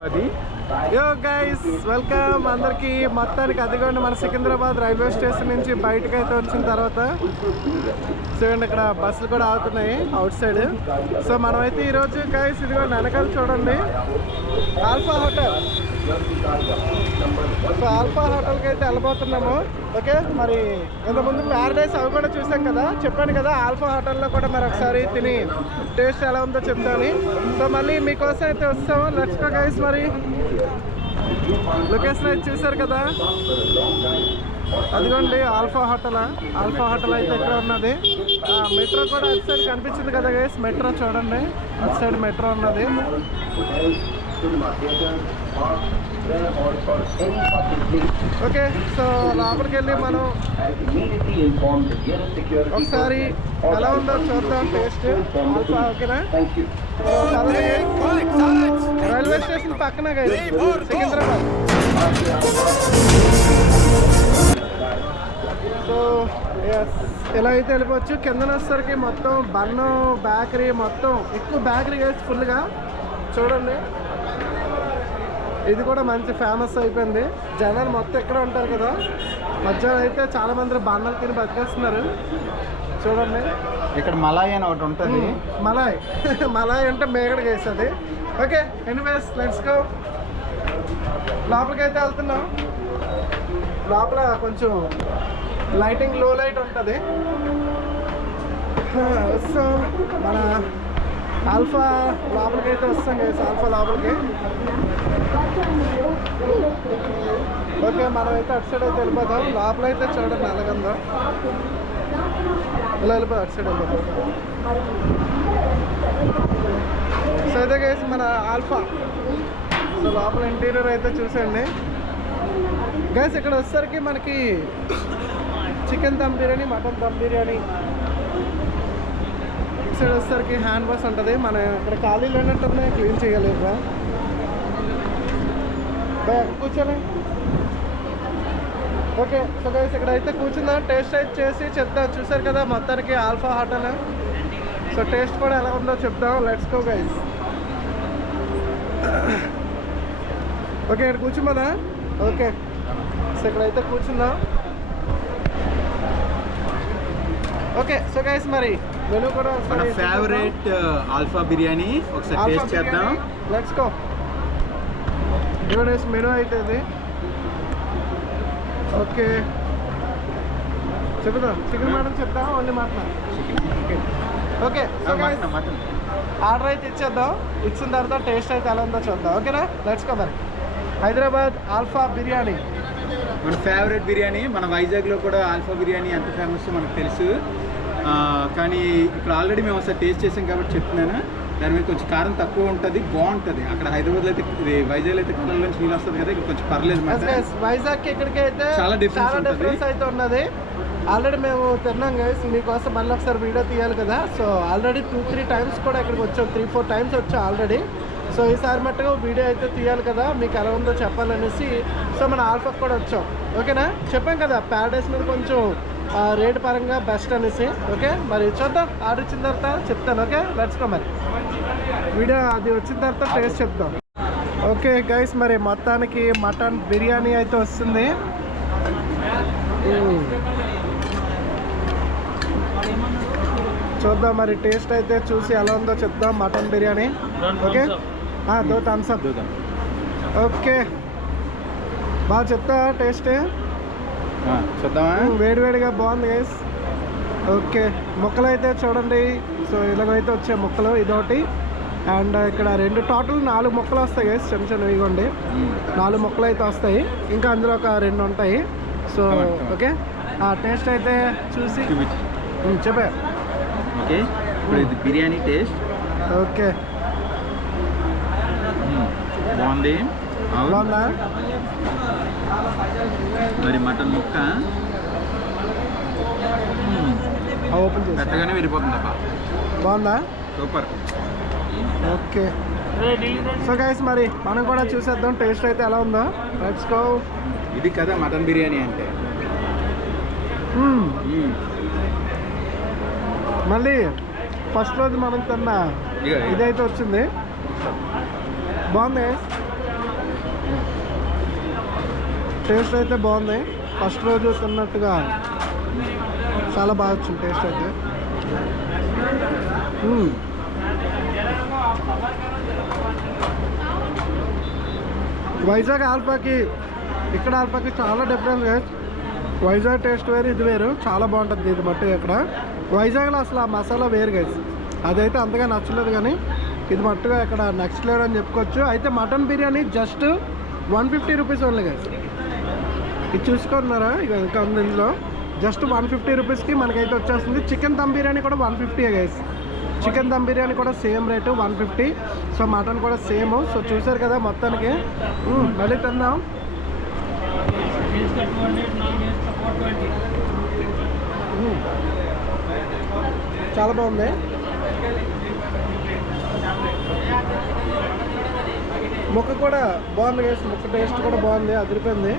యో guys welcome అందరికి. మొత్తానికి అదిగోండి మన సికింద్రాబాద్ రైల్వే స్టేషన్ నుంచి బయటకు అయితే వచ్చిన తర్వాత చూడండి ఇక్కడ బస్సులు కూడా ఆగుతున్నాయి అవుట్ సైడ్. సో మనమైతే ఈరోజు గైస్ ఇదిగోండి వెనకాల చూడండి ఆల్ఫా హోటల్. సో ఆల్ఫా హోటల్కి అయితే వెళ్ళబోతున్నాము. ఓకే, మరి ఇంతకుముందు ప్యారడైస్ అవి కూడా చూసాం కదా, చెప్పాను కదా ఆల్ఫా హోటల్లో కూడా మరి ఒకసారి తిని టేస్ట్ ఎలా ఉందో చెప్తాను. సో మళ్ళీ మీకోసం అయితే వస్తాము. Let's go guys. మరి లొకేషన్ అయితే చూసారు కదా, అదిగోండి ఆల్ఫా హోటల్. ఆల్ఫా హోటల్ అయితే ఇక్కడ ఉన్నది. మెట్రో కూడా అటు సైడ్ కనిపించింది కదా గైస్, మెట్రో చూడండి అటు సైడ్ మెట్రో ఉన్నది. ఓకే, సో లోపలికి వెళ్ళి మనం ఒకసారి ఎలా ఉందో చూద్దాం టేస్ట్. ఆల్ఫా ఓకేనా? రైల్వే స్టేషన్ పక్కన గైస్ సికింద్రాబాద్. సో ఎలా అయితే వెళ్ళిపోవచ్చు. కిందన వచ్చేసరికి మొత్తం బన్ను బేకరీ, మొత్తం ఎక్కువ బేకరీ గైస్ ఫుల్గా చూడండి. ఇది కూడా మంచి ఫేమస్ అయిపోయింది. జనాలు మొత్తం ఇక్కడ ఉంటారు కదా. మధ్యాహ్నం అయితే చాలా మంది బన్నలు తిని బతికేస్తున్నారు చూడండి. ఇక్కడ మలాయ్ అని ఒకటి ఉంటుంది. మలాయ్ మలాయ్ అంటే మేగడ వేస్తుంది. Okay, anyways let's go. లోపలికి అయితే వెళ్తున్నాం. లోపల కొంచెం లైటింగ్ లో లైట్ ఉంటుంది. సో మన ఆల్ఫా లోపలికి అయితే వస్తాం కదా, ఆల్ఫా లోపలికి. ఓకే, మనం అయితే అటు సైడ్ అయితే వెళ్ళిపోతాం. లోపల అయితే చూడండి ఎలాగందో, ఇలా వెళ్ళిపోతాం అటు సైడ్ వెళ్ళిపోతాం. సో అయితే గైస్ మన ఆల్ఫా. సో లోపల ఇంటీరియర్ అయితే చూసండి గైస్. ఇక్కడ వచ్చేసరికి మనకి చికెన్ దమ్ బిర్యానీ, మటన్ దమ్ బిర్యానీ. ఇటు సైడ్ వచ్చేసరికి హ్యాండ్ వాష్ ఉంటుంది. మనం ఇక్కడ ఖాళీలు ఉన్నట్టుంది, క్లీన్ చేయాలి. కూర్చోండి. ఓకే, సో గైస్ ఇక్కడ అయితే కూర్చుందాం, టేస్ట్ అయితే చేసి చెప్తాం. చూసారు కదా మొత్తానికి ఆల్ఫా హోటల్. సో టేస్ట్ కూడా ఎలా ఉందో చెప్తాం. Let's go guys. ఓకే, ఇక్కడ కూర్చుందా? ఓకే, సో ఇక్కడైతే కూర్చుందాం. ఓకే, సో గైస్ మరి మెనూ కూడా మన ఫేవరెట్ ఆల్ఫా బిర్యానీ ఒకసారి టేస్ట్ చేద్దాం. Let's go. ఇవ్వడేసి మెనూ అవుతుంది. ఓకే, చెప్తాం. చికెన్ మటన్ చెప్తాం, only mutton. Okay, so guys order అయితే ఇచ్చేద్దాం. ఇచ్చిన తర్వాత టేస్ట్ అయితే ఎలా ఉందో చూద్దాం. ఓకేనా? Let's go. మరి హైదరాబాద్ ఆల్ఫా బిర్యానీ మన ఫేవరెట్ బిర్యానీ. మన వైజాగ్లో కూడా ఆల్ఫా బిర్యానీ ఎంత ఫేమస్ మనకు తెలుసు, కానీ ఇక్కడ ఆల్రెడీ మేము ఒకసారి టేస్ట్ చేసాం కాబట్టి చెప్తున్నాను. దాని మీద కొంచెం కారం తక్కువ ఉంటుంది, బాగుంటుంది. అక్కడ హైదరాబాద్లో అయితే, ఇది వైజాగ్లో అయితే కళ్ళ నుంచి నీళ్ళు వస్తుంది కదా, ఇక్కడ కొంచెం పర్లేదు. వైజాగ్కి ఇక్కడికి అయితే చాలా డిఫరెన్స్ అయితే ఉన్నది. ఆల్రెడీ మేము తిన్నాం గైస్, మీకోసం మళ్ళీ ఒకసారి వీడియో తీయాలి కదా. సో ఆల్రెడీ 2-3 టైమ్స్ కూడా ఇక్కడికి వచ్చాం, 3-4 టైమ్స్ వచ్చాం ఆల్రెడీ. సో ఈసారి మట్టుగా వీడియో అయితే తీయాలి కదా, మీకు ఎలా ఉందో చెప్పాలనేసి. సో మన ఆల్ఫాకి కూడా వచ్చాం. ఓకేనా? చెప్పాం కదా ప్యారడైస్ మీద కొంచెం రేట్ పరంగా బెస్ట్ అనేసి. ఓకే, మరి చూద్దాం. ఆర్డర్ ఇచ్చిన తర్వాత చెప్తాను. Okay, let's go. మరి వీడియో అది వచ్చిన తర్వాత టేస్ట్ చెప్తాం. ఓకే గైస్, మరి మొత్తానికి మటన్ బిర్యానీ అయితే వస్తుంది. చూద్దాం మరి టేస్ట్ అయితే చూసి ఎలా ఉందో చెప్దాం. మటన్ బిర్యానీ. ఓకే, దో థమ్స్ అప్. ఓకే, బాగా చెప్తా టేస్ట్ చూద్దామా? వేడివేడిగా బాగుంది గైస్. ఓకే, ముక్కలు అయితే చూడండి. సో ఇలాగైతే వచ్చే ముక్కలు ఇదొకటి, అండ్ ఇక్కడ 2 టోటల్ 4 ముక్కలు వస్తాయి గైస్. చెంచాలు ఇవ్వండి, 4 ముక్కలు అయితే వస్తాయి. ఇంకా అందులో ఒక 2 ఉంటాయి. సో ఓకే, టేస్ట్ అయితే చూసి చెప్పా. ఓకే, ఇప్పుడు ఇది బిర్యానీ టేస్ట్. ఓకే, బాగుంది. బాగుందా? మరి మటన్ ముక్క ఓపెన్ చేసి పెద్దగానే విరిపోతుంది అబ్బా. బాగుందా? సూపర్. ఓకే, సో గైస్ మరి మనం కూడా చూసేద్దాం టేస్ట్ అయితే ఎలా ఉందో. Let's go. ఇది కదా మటన్ బిర్యానీ అంటే. మళ్ళీ ఫస్ట్ రోజు మనం తిన్న ఇదైతే వచ్చింది. బాగుంది. టేస్ట్ అయితే బాగుంది. ఫస్ట్ రోజు తిన్నట్టుగా చాలా బాగా వచ్చింది టేస్ట్ అయితే. వైజాగ్ ఆల్ఫాకి ఇక్కడ ఆల్ఫాకి చాలా డిఫరెన్స్ గైస్. వైజాగ్ టేస్ట్ వేరు, ఇది వేరు. చాలా బాగుంటుంది ఇది మట్టి. ఇక్కడ వైజాగ్లో అసలు ఆ మసాలా వేరు గైస్, అదైతే అంతగా నచ్చలేదు. కానీ ఇది మట్టుగా ఇక్కడ నచ్చలేదు అని చెప్పుకోవచ్చు. అయితే mutton biryani just 150 rupees only guys. ఇది చూసుకున్నారా, ఇక ఇంకా ఉంది ఇందులో. జస్ట్ 150 రూపీస్కి మనకైతే వచ్చేస్తుంది. చికెన్ దమ్ బిర్యానీ కూడా 150 గైస్. చికెన్ దమ్ బిర్యానీ కూడా సేమ్ రేటు 150. సో మటన్ కూడా సేమ్. సో చూసారు కదా మొత్తానికి. మళ్ళీ తిందాం. చాలా బాగుంది. ముక్క కూడా బాగుంది గైస్. ముక్క టేస్ట్ కూడా బాగుంది, అదిరిపోయింది.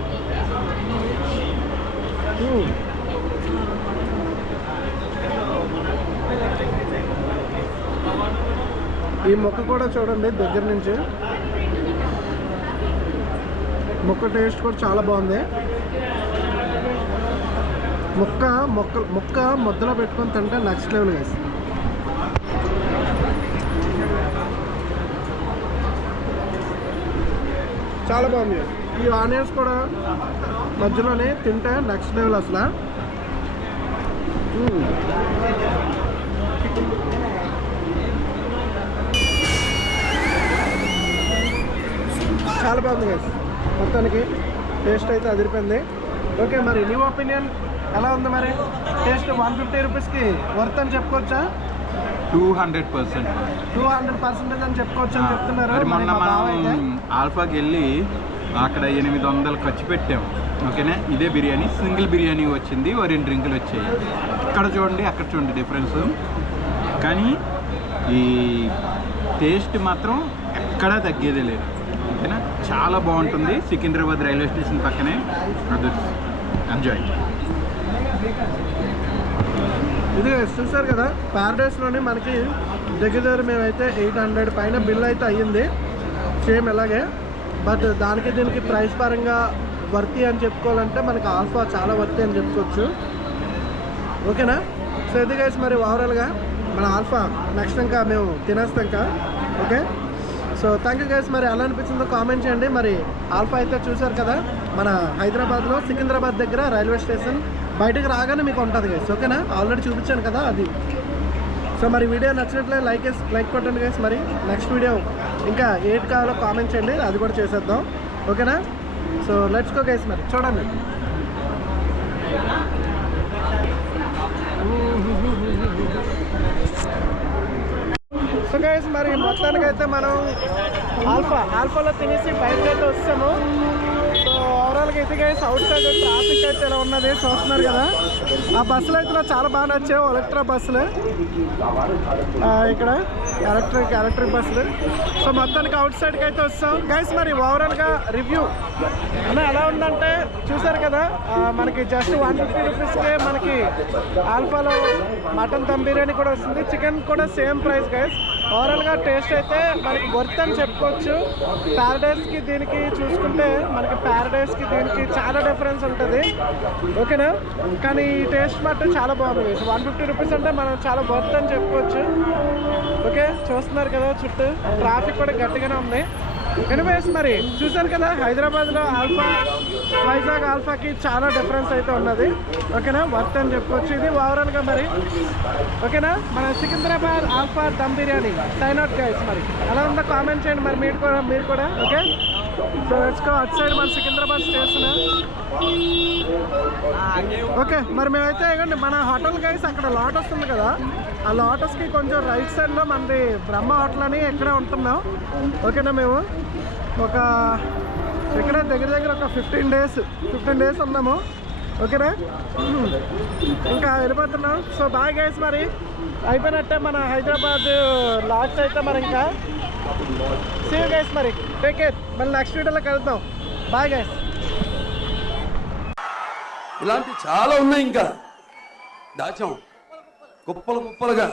ఈ ముక్క కూడా చూడండి దగ్గర నుంచి. ముక్క టేస్ట్ కూడా చాలా బాగుంది. ముక్క ముద్దలో పెట్టుకొని తింటే నెక్స్ట్ లెవెల్ గైస్. చాలా బాగుంది. ఈ ఆనియన్స్ కూడా మధ్యలోనే తింటే నెక్స్ట్ లెవెల్ అసలు. చాలా బాగుంది గైస్. మొత్తానికి టేస్ట్ అయితే అదిరిపోయింది. ఓకే, మరి నీ ఒపీనియన్ ఎలా ఉంది? మరి టేస్ట్ 150 రూపీస్కి వర్త్ అని చెప్పుకోవచ్చా? 200% అని చెప్పుకోవచ్చు అని చెప్తున్నారు. మొన్న మనం ఆల్ఫాకి వెళ్ళి అక్కడ 800 ఖర్చు పెట్టాము. ఓకేనా, ఇదే బిర్యానీ సింగిల్ బిర్యానీ వచ్చింది, 2 డ్రింకులు వచ్చాయి. ఇక్కడ చూడండి, అక్కడ చూడండి డిఫరెన్స్. కానీ ఈ టేస్ట్ మాత్రం ఎక్కడా తగ్గేదే లేదు. ఓకేనా, చాలా బాగుంటుంది. సికింద్రాబాద్ రైల్వే స్టేషన్ పక్కనే. ఎంజాయ్. ఇది చూసారు కదా, ప్యారడైస్లోనే మనకి దగ్గర మేమైతే 800 పైన బిల్ అయితే అయ్యింది. సేమ్ ఇలాగే. బట్ దానికి దీనికి ప్రైస్ పరంగా వర్తి అని చెప్పుకోవాలంటే మనకి ఆల్ఫా చాలా వర్తి అని చెప్పుకోవచ్చు. ఓకేనా. సో ఇది గైస్ మరి ఓవరాల్గా మన ఆల్ఫా నెక్స్ట్ ఇంకా మేము తినేస్తాం ఇంకా. Okay, so thank you guys. మరి ఎలా అనిపించిందో కామెంట్ చేయండి. మరి ఆల్ఫా అయితే చూసారు కదా, మన హైదరాబాద్లో సికింద్రాబాద్ దగ్గర రైల్వే స్టేషన్ బయటకు రాగానే మీకు ఉంటుంది గైస్. ఓకేనా, ఆల్రెడీ చూపించాను కదా అది. సో మరి వీడియో నచ్చినట్లే లైక్ కొట్టండి గైస్. మరి నెక్స్ట్ వీడియో ఇంకా ఏది కావాలో కామెంట్ చేయండి, అది కూడా చేసేద్దాం. ఓకేనా. So let's go guys. మరి చూడండి. సో గైస్ మరి మొత్తానికైతే మనం ఆల్ఫాలో తినేసి బయటకు అయితే వస్తాము. సో ఓవరాల్గా అయితే గైస్ అవుట్ సైడ్ ట్రాఫిక్ అయితే ఎలా ఉన్నది చూస్తున్నారు కదా. ఆ బస్సులు అయితే నాకు చాలా బాగా నచ్చాయి. ఎలక్ట్రా బస్సులు ఇక్కడ ఎలక్ట్రిక్ బస్సులు. సో మొత్తానికి అవుట్ సైడ్కి అయితే వస్తాం గైస్. మరి ఓవరాల్గా రివ్యూ అలా ఎలా ఉందంటే చూసారు కదా, మనకి జస్ట్ 150 రూపీస్కే మనకి ఆల్ఫాలో మటన్ దమ్ బిర్యానీ కూడా వస్తుంది. చికెన్ కూడా సేమ్ ప్రైస్ గైస్. ఓవరాల్గా టేస్ట్ అయితే మనకి వర్త్ అని చెప్పుకోవచ్చు. ప్యారడైస్కి దీనికి చూసుకుంటే మనకి ప్యారడైస్కి దీనికి చాలా డిఫరెన్స్ ఉంటుంది. ఓకేనా, కానీ ఈ టేస్ట్ మాత్రం చాలా బాగుంది. 150 రూపీస్ అంటే మనం చాలా వర్త్ అని చెప్పుకోవచ్చు. ఓకే, చూస్తున్నారు కదా చుట్టూ ట్రాఫిక్ కూడా గట్టిగానే ఉంది. ఎనీవేస్ మరి చూసారు కదా, హైదరాబాద్లో ఆల్ఫా వైజాగ్ ఆల్ఫాకి చాలా డిఫరెన్స్ అయితే ఉన్నది. ఓకేనా, వర్త్ అని చెప్పుకోవచ్చు ఇది ఓవరాల్గా. మరి ఓకేనా, మన Secunderabad Alpha dum biryani sign out guys. మరి ఎలా ఉందో కామెంట్ చేయండి మరి మీరు కూడా. Okay, so let's go outside మన సికింద్రాబాద్ స్టేషన్. ఓకే, మరి మేమైతే ఇవ్వండి మన హోటల్ గైస్ అక్కడ లోటస్ ఉంది కదా, ఆ లోటస్కి కొంచెం రైట్ సైడ్లో మనది బ్రహ్మ హోటల్ అని ఇక్కడే ఉంటున్నాం. ఓకేనా, మేము ఇక్కడ దగ్గర ఒక 15 డేస్ ఉన్నాము. ఓకేనా, ఇంకా వెళ్ళిపోతున్నాం. So bye guys. మరి అయిపోయినట్టే మన హైదరాబాద్ లాస్ట్ అయితే మరి ఇంకా సీ యూ గైస్. మరి టేక్ కేర్. మళ్ళీ నెక్స్ట్ వీడియోలో కలుద్దాం. Bye guys. ఇలాంటి చాలా ఉన్నాయి, ఇంకా దాచాం కుప్పలుగా.